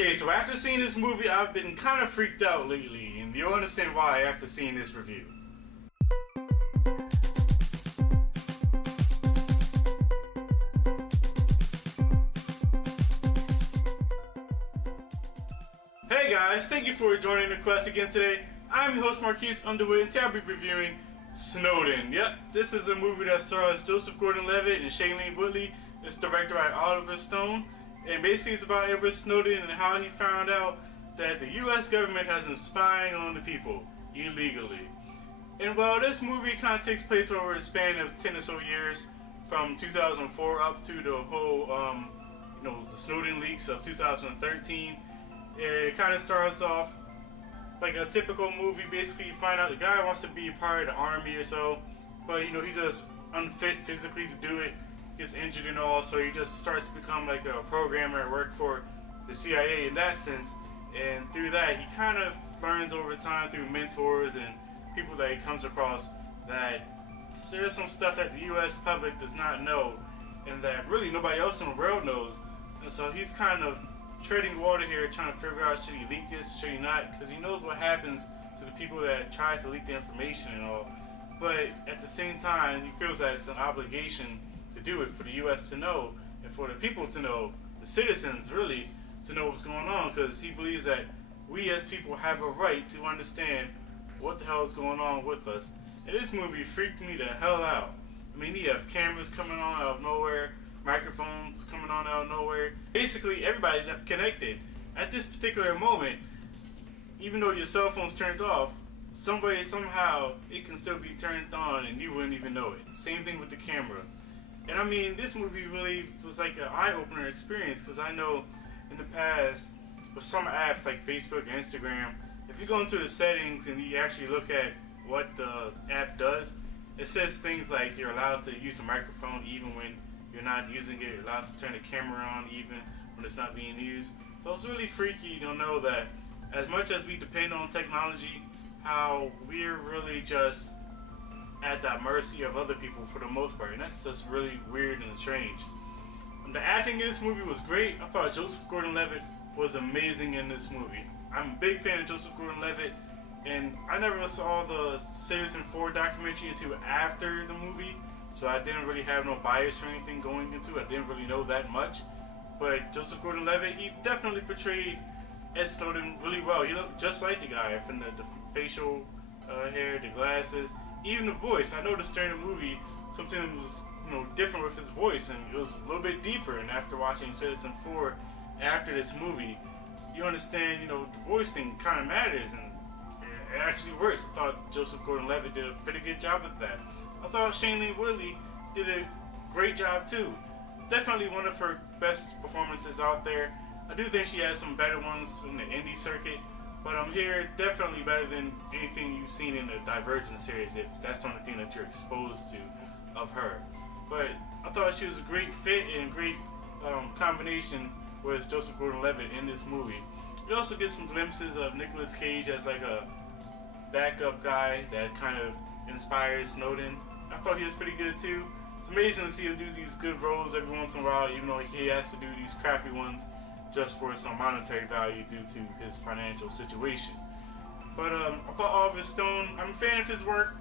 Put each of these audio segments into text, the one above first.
Okay, so after seeing this movie, I've been kind of freaked out lately, and you'll understand why after seeing this review. Hey guys, thank you for joining the quest again today. I'm your host Marquise Underwood, and today I'll be reviewing Snowden. Yep, this is a movie that stars Joseph Gordon-Levitt and Shailene Woodley. It's directed by Oliver Stone, and basically it's about Edward Snowden and how he found out that the US government has been spying on the people illegally. And while this movie kind of takes place over a span of 10 or so years, from 2004 up to the whole, the Snowden leaks of 2013, it kind of starts off like a typical movie. Basically, you find out the guy wants to be a part of the army or so, but he's just unfit physically to do it. Gets injured and all, so he just starts to become like a programmer, work for the CIA in that sense. And through that, he kind of learns over time through mentors and people that he comes across that there's some stuff that the U.S. public does not know, and that really nobody else in the world knows. And so he's kind of treading water here, trying to figure out should he leak this, should he not, because he knows what happens to the people that try to leak the information and all. But at the same time, he feels that it's an obligation to do it for the U.S. to know, and for the people to know, the citizens really to know what's going on, because he believes that we as people have a right to understand what the hell is going on with us. And this movie freaked me the hell out. I mean, you have cameras coming on out of nowhere, microphones coming on out of nowhere. Basically, everybody's connected. At this particular moment, even though your cell phone's turned off, some way, somehow, it can still be turned on and you wouldn't even know it. Same thing with the camera. And I mean, this movie really was like an eye-opener experience, because I know in the past, with some apps like Facebook and Instagram, if you go into the settings and you actually look at what the app does, it says things like you're allowed to use the microphone even when you're not using it, you're allowed to turn the camera on even when it's not being used. So it's really freaky to know that as much as we depend on technology, how we're really just at the mercy of other people for the most part, and that's just really weird and strange. The acting in this movie was great. I thought Joseph Gordon-Levitt was amazing in this movie. I'm a big fan of Joseph Gordon-Levitt, and I never saw the Citizen4 documentary until after the movie, so I didn't really have no bias or anything going into it. I didn't really know that much. But Joseph Gordon-Levitt, he definitely portrayed Ed Snowden really well. He looked just like the guy, from the facial hair, the glasses, even the voice. I noticed during the movie something was different with his voice, and it was a little bit deeper. And after watching Citizen4 after this movie, you understand the voice thing kind of matters, and it actually works. I thought Joseph Gordon-Levitt did a pretty good job with that. I thought Shailene Woodley did a great job too. Definitely one of her best performances out there. I do think she has some better ones in the indie circuit, but here definitely better than anything you've seen in the Divergent series, if that's the only thing that you're exposed to of her. But I thought she was a great fit and great combination with Joseph Gordon-Levitt in this movie. We also get some glimpses of Nicolas Cage as like a backup guy that kind of inspires Snowden. I thought he was pretty good too. It's amazing to see him do these good roles every once in a while, even though he has to do these crappy ones just for some monetary value due to his financial situation. But I thought Oliver Stone, I'm a fan of his work.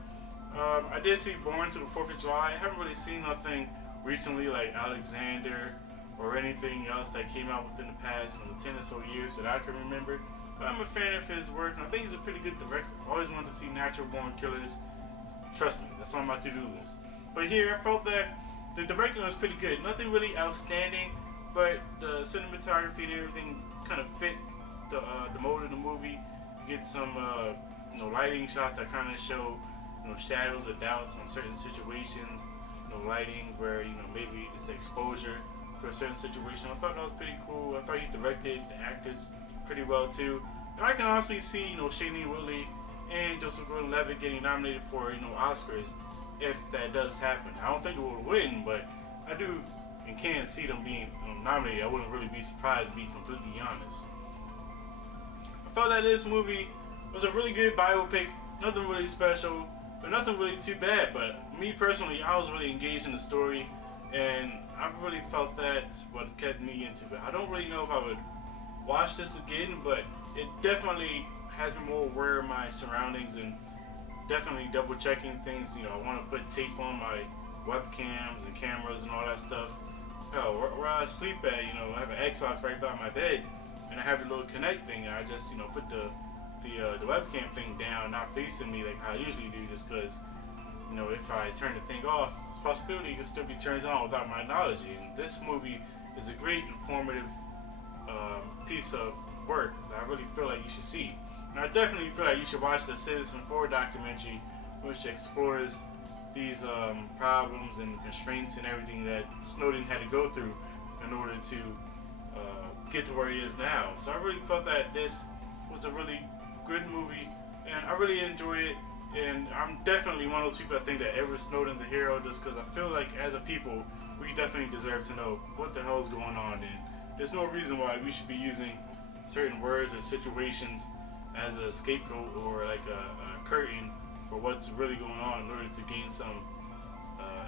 I did see Bourne to the 4th of July. I haven't really seen nothing recently like Alexander or anything else that came out within the past 10 or so years that I can remember. But I'm a fan of his work, and I think he's a pretty good director. I always wanted to see natural born killers. Trust me, that's on my to-do list. But here, I felt that the directing was pretty good. Nothing really outstanding, but the cinematography and everything kind of fit the mode of the movie. You get some lighting shots that kind of show shadows or doubts on certain situations. Lighting where maybe it's exposure for a certain situation. I thought that was pretty cool. I thought he directed the actors pretty well too. And I can honestly see Shailene Woodley and Joseph Gordon-Levitt getting nominated for Oscars if that does happen. I don't think it will win, but I do and can see them being nominated. I wouldn't really be surprised, to be completely honest. I felt that this movie was a really good biopic. Nothing really special, but nothing really too bad. But me personally, I was really engaged in the story, and I really felt that's what kept me into it. I don't really know if I would watch this again, but it definitely has me more aware of my surroundings and definitely double checking things. You know, I want to put tape on my webcams and cameras and all that stuff. Hell, where I sleep at, you know, I have an Xbox right by my bed, and I have a little Connect thing. And I just, you know, put the webcam thing down, not facing me like how I usually do, just because, you know, if I turn the thing off, it's a possibility it can still be turned on without my knowledge. And this movie is a great informative piece of work that I really feel like you should see. And I definitely feel like you should watch the Citizen4 documentary, which explores these problems and constraints and everything that Snowden had to go through in order to get to where he is now. So I really felt that this was a really good movie, and I really enjoyed it. And I'm definitely one of those people that think that Edward Snowden's a hero, just because I feel like as a people, we definitely deserve to know what the hell is going on. And there's no reason why we should be using certain words or situations as a scapegoat or like a curtain for what's really going on in order to gain some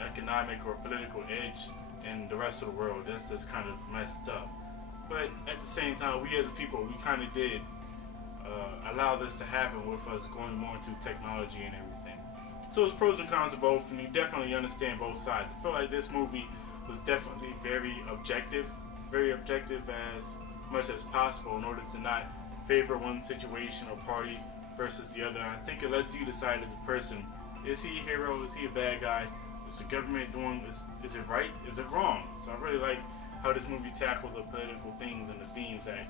economic or political edge in the rest of the world. That's just kind of messed up. But at the same time, we as a people, we kind of did allow this to happen with us going more into technology and everything. So there's pros and cons of both, and you definitely understand both sides. I feel like this movie was definitely very objective as much as possible in order to not favor one situation or party versus the other. I think it lets you decide as a person, is he a hero, is he a bad guy, is the government doing, is it right, is it wrong? So I really like how this movie tackled the political things and the themes that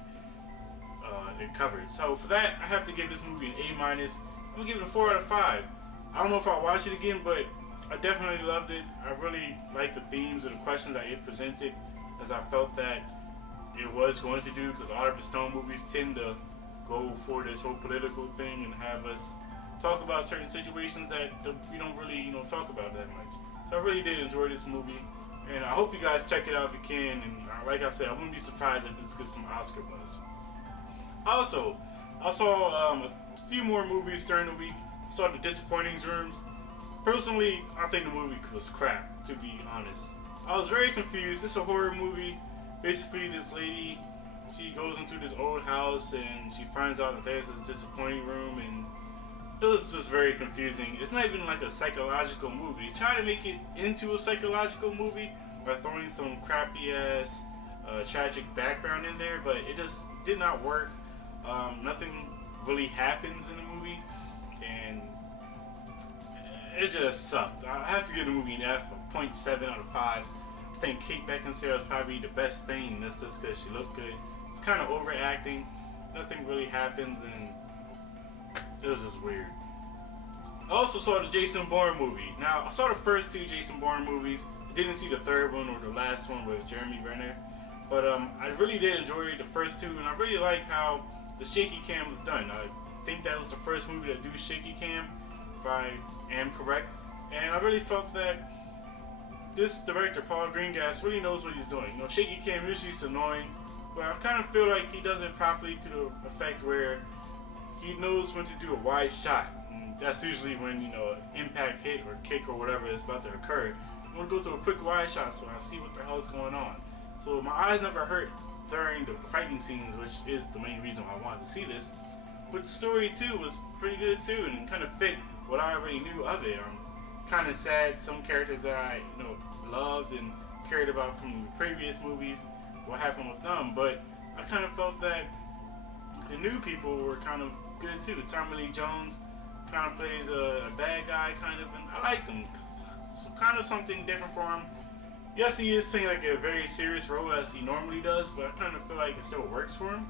it covered. So for that, I have to give this movie an A-. I'm gonna give it a 4 out of 5. I don't know if I'll watch it again, but I definitely loved it. I really liked the themes and the questions that it presented, as I felt that it was going to do, because Oliver Stone movies tend to go for this whole political thing and have us talk about certain situations that we don't really, you know, talk about that much. So I really did enjoy this movie, and I hope you guys check it out if you can. And like I said, I wouldn't be surprised if this gets some Oscar buzz. Also, I saw a few more movies during the week. I saw The Disappointing Rooms. Personally, I think the movie was crap, to be honest. I was very confused. It's a horror movie. Basically, this lady, she goes into this old house and she finds out that there's this disappointing room, and it was just very confusing. It's not even like a psychological movie. They try to make it into a psychological movie by throwing some crappy ass tragic background in there, but it just did not work. Nothing really happens in the movie, and it just sucked. I have to give the movie an F, a 0.7 out of 5. I think Kate Beckinsale is probably the best thing. That's just because she looked good. It's kind of overacting. Nothing really happens, and it was just weird. I also saw the Jason Bourne movie. Now, I saw the first 2 Jason Bourne movies. I didn't see the third one or the last one with Jeremy Renner. But I really did enjoy the first 2, and I really like how the shaky cam was done. I think that was the first movie to do shaky cam, if I am correct. And I really felt that this director, Paul Greengrass, really knows what he's doing. You know, shaky cam usually is annoying, but I kind of feel like he does it properly to the effect where he knows when to do a wide shot. And that's usually when, you know, an impact hit or kick or whatever is about to occur. You want to go to a quick wide shot so I see what the hell is going on. So my eyes never hurt during the fighting scenes, which is the main reason why I wanted to see this. But the story too was pretty good too, and kind of fit what I already knew of it. I'm kind of sad some characters that I, you know, loved and cared about from the previous movies, what happened with them. But I kind of felt that the new people were kind of good too. Tommy Lee Jones kind of plays a bad guy, kind of, and I liked him. So kind of something different for him. Yes, he is playing like a very serious role as he normally does, but I kind of feel like it still works for him.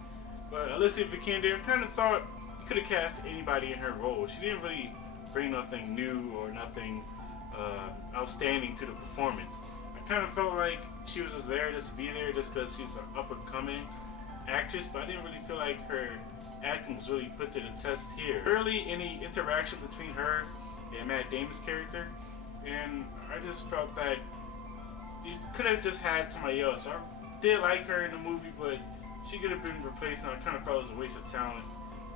But Alicia Vikander, I kind of thought you could have cast anybody in her role. She didn't really bring nothing new or nothing outstanding to the performance. I kind of felt like she was just there just to be there just because she's an up-and-coming actress, but I didn't really feel like her acting was really put to the test here. Barely any interaction between her and Matt Damon's character, and I just felt that you could have just had somebody else. I did like her in the movie, but she could have been replaced, and I kind of felt it was a waste of talent.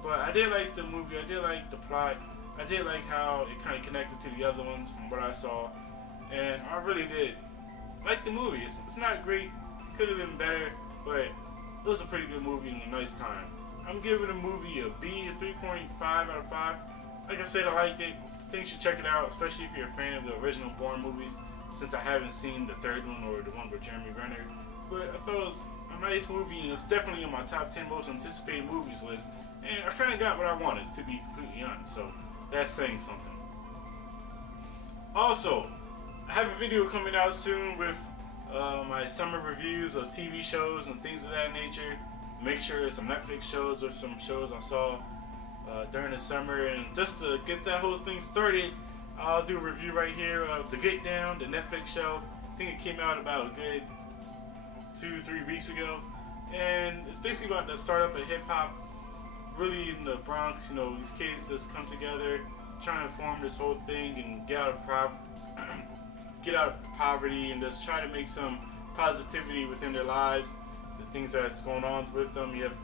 But I did like the movie. I did like the plot. I did like how it kind of connected to the other ones from what I saw, and I really did like the movie. It's not great. It could have been better, but it was a pretty good movie and a nice time. I'm giving the movie a B, a 3.5 out of 5. Like I said, I liked it. I think you should check it out, especially if you're a fan of the original Bourne movies, since I haven't seen the third one or the one with Jeremy Renner. But I thought it was a nice movie, and it's definitely in my top 10 most anticipated movies list. And I kind of got what I wanted, to be completely honest. So that's saying something. Also, I have a video coming out soon with my summer reviews of TV shows and things of that nature. Make sure some Netflix shows with some shows I saw during the summer. And just to get that whole thing started, I'll do a review right here of The Get Down, the Netflix show. I think it came out about a good 2-3 weeks ago. And it's basically about the startup of hip-hop, really in the Bronx. You know, these kids just come together, trying to form this whole thing and get out of poverty and just try to make some positivity within their lives, the things that's going on with them. You have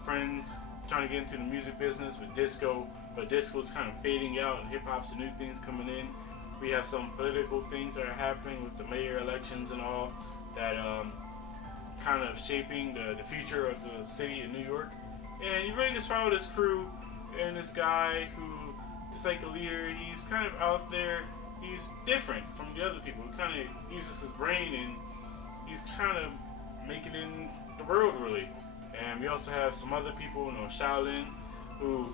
friends trying to get into the music business with disco, but disco's kind of fading out and hip-hop's the new things coming in. We have some political things that are happening with the mayor elections and all that kind of shaping the future of the city of New York. And you really just follow this crew and this guy who is like a leader. He's kind of out there. He's different from the other people. He kind of uses his brain and he's kind of making it in the world, really. And we also have some other people, Shaolin, who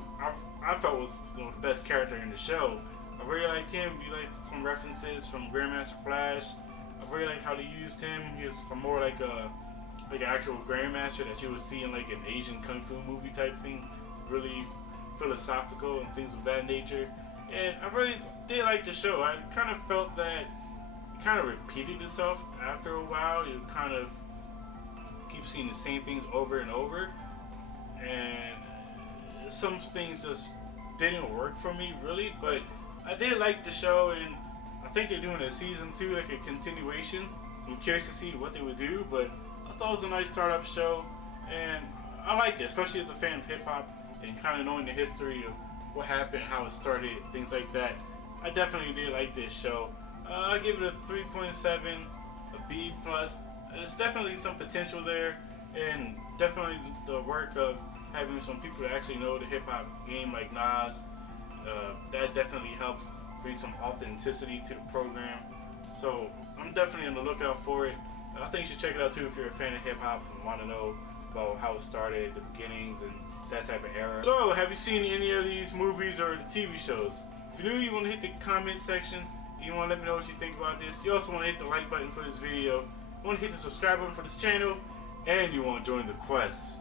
I felt was the best character in the show. I really liked him. We liked some references from Grandmaster Flash. I really like how they used him. He was more like an actual Grandmaster that you would see in like an Asian Kung Fu movie type thing. Really philosophical and things of that nature. And I really did like the show. I kind of felt that it kind of repeated itself after a while. You kind of keep seeing the same things over and over. And some things just didn't work for me, really. But I did like the show, and I think they're doing a season 2, like a continuation. So I'm curious to see what they would do. But I thought it was a nice startup show, and I liked it, especially as a fan of hip-hop and kind of knowing the history of what happened, how it started, things like that. I definitely did like this show. I give it a 3.7, a B+. There's definitely some potential there, and definitely the work of having some people that actually know the hip-hop game like Nas, that definitely helps bring some authenticity to the program. So I'm definitely on the lookout for it. I think you should check it out too if you're a fan of hip-hop and want to know about how it started, the beginnings, and that type of era. So, have you seen any of these movies or the TV shows? If you're new, you want to hit the comment section. You want to let me know what you think about this. You also want to hit the like button for this video. You want to hit the subscribe button for this channel. And you want to join the quest.